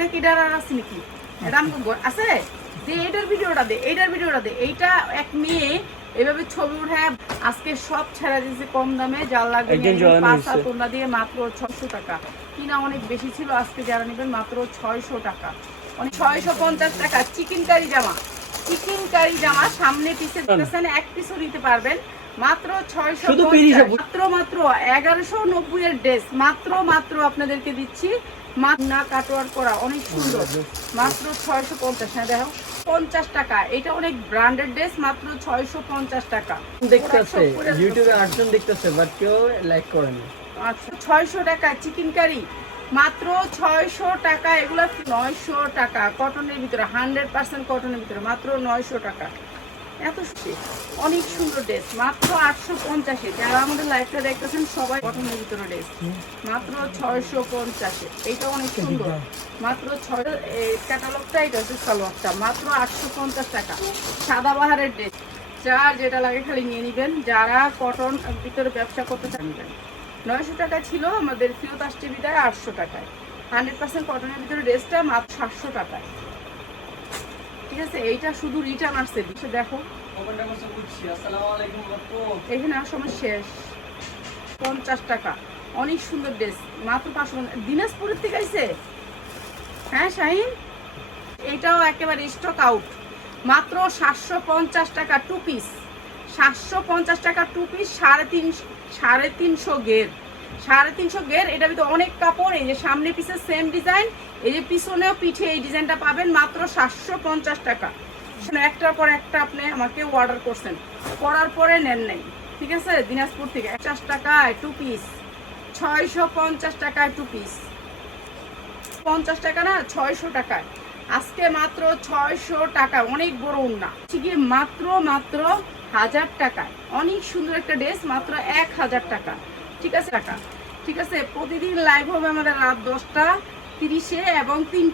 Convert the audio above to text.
দেখ এটার আর আছে নাকি রাম আছে? যে এইটার ভিডিওটা দে এইটার ভিডিওটা দে। এইটা এক মেয়ে এভাবে ছবি উঠায় আজকে সব ছেড়ে দিয়েছে কম দামে যার লাগবে ওড়না দিয়ে মাত্র ছশো টাকা। কিনা অনেক বেশি ছিল আজকে যারা নেবেন মাত্র ছয়শো টাকা। অনেক ছয়শো পঞ্চাশ টাকা চিকেন কারি জামা। চিকেন কারি জামা সামনে দেখতেছেন এক পিসও নিতে পারবেন। মাত্র ছয়শো মাত্র মাত্র এগারোশো নব্বই এর ড্রেস। মাত্র মাত্র আপনাদেরকে দিচ্ছি। না কাটোয়ার করা অনেক সুন্দর। মাত্র ছয়শো পঞ্চাশ। হ্যাঁ দেখো পঞ্চাশ টাকা। এটা অনেক ব্র্যান্ডেড ড্রেস মাত্র ছয়শো পঞ্চাশ টাকা। দেখতেছে ইউটিউবে আটজন দেখতেছে বাট কেউ লাইক করেনি। আচ্ছা ছয়শো টাকা চিকেন কারি। মাত্র ছয়শো টাকা। এগুলো নয়শো টাকা। কটনের ভিতরে হান্ড্রেড পার্সেন্ট কটনের ভিতরে মাত্র নয়শো টাকা। এত অনেক সুন্দর ড্রেস মাত্র আটশো পঞ্চাশে। যারা আমাদের লাইফটা দেখতেছেন সবাই কটনের ভিতরে ড্রেস মাত্র ছয়শো পঞ্চাশে। এইটা অনেক সুন্দর। মাত্র ছয় ক্যাটালগটা এটা হচ্ছে সালোয়ারটা। মাত্র আটশো পঞ্চাশ টাকা। সাদা বাহারের ড্রেস যার যেটা লাগে খালি নিয়ে নেবেন। যারা কটন ভিতরে ব্যবসা করতে চান নয়শো টাকা ছিল আমাদের ফিরত আসছে বিদায় আটশো টাকায়। হান্ড্রেড পার্সেন্ট কটনের ভিতরে ড্রেসটা মাত্র সাতশো টাকায়। ঠিক আছে? এইটা শুধু রিটার্ন আসছে দেখো। এখানে আর শেষ। পঞ্চাশ টাকা। অনেক সুন্দর ড্রেস মাত্র পাঁচশো দিনাজপুরের থেকে আইছে? হ্যাঁ শাহিন? এইটাও একেবারে স্টক আউট মাত্র সাতশো পঞ্চাশ টাকা টু পিস সাতশো পঞ্চাশ টাকা টু পিস সাড়ে তিনশো সাড়ে তিনশো গের সাড়ে তিনশো গের, এটা ভিতরে অনেক কাপড়, এই যে সামনে পিসের সেম ডিজাইন এই যে পিছনেও পিঠে এই ডিজাইনটা পাবেন মাত্র সাতশো পঞ্চাশ টাকা। একটার পর একটা আপনি আমাকে অর্ডার করছেন, করার পরে নেন নাই, ঠিক আছে? দিনাজপুর থেকে পঞ্চাশ টাকায় টু পিস ছয়শো পঞ্চাশ টাকায় টু পিস পঞ্চাশ টাকা না, ছয়শো টাকায়। আজকে মাত্র ছয়শো টাকা, অনেক বড় উন্না। ঠিক মাত্র মাত্র হাজার টাকায়। অনেক সুন্দর একটা ড্রেস মাত্র এক হাজার টাকা। ঠিক আছে? টাকা ঠিক আছে প্রতিদিন লাইভ হবে আমাদের রাত দশটা তিরিশে এবং তিন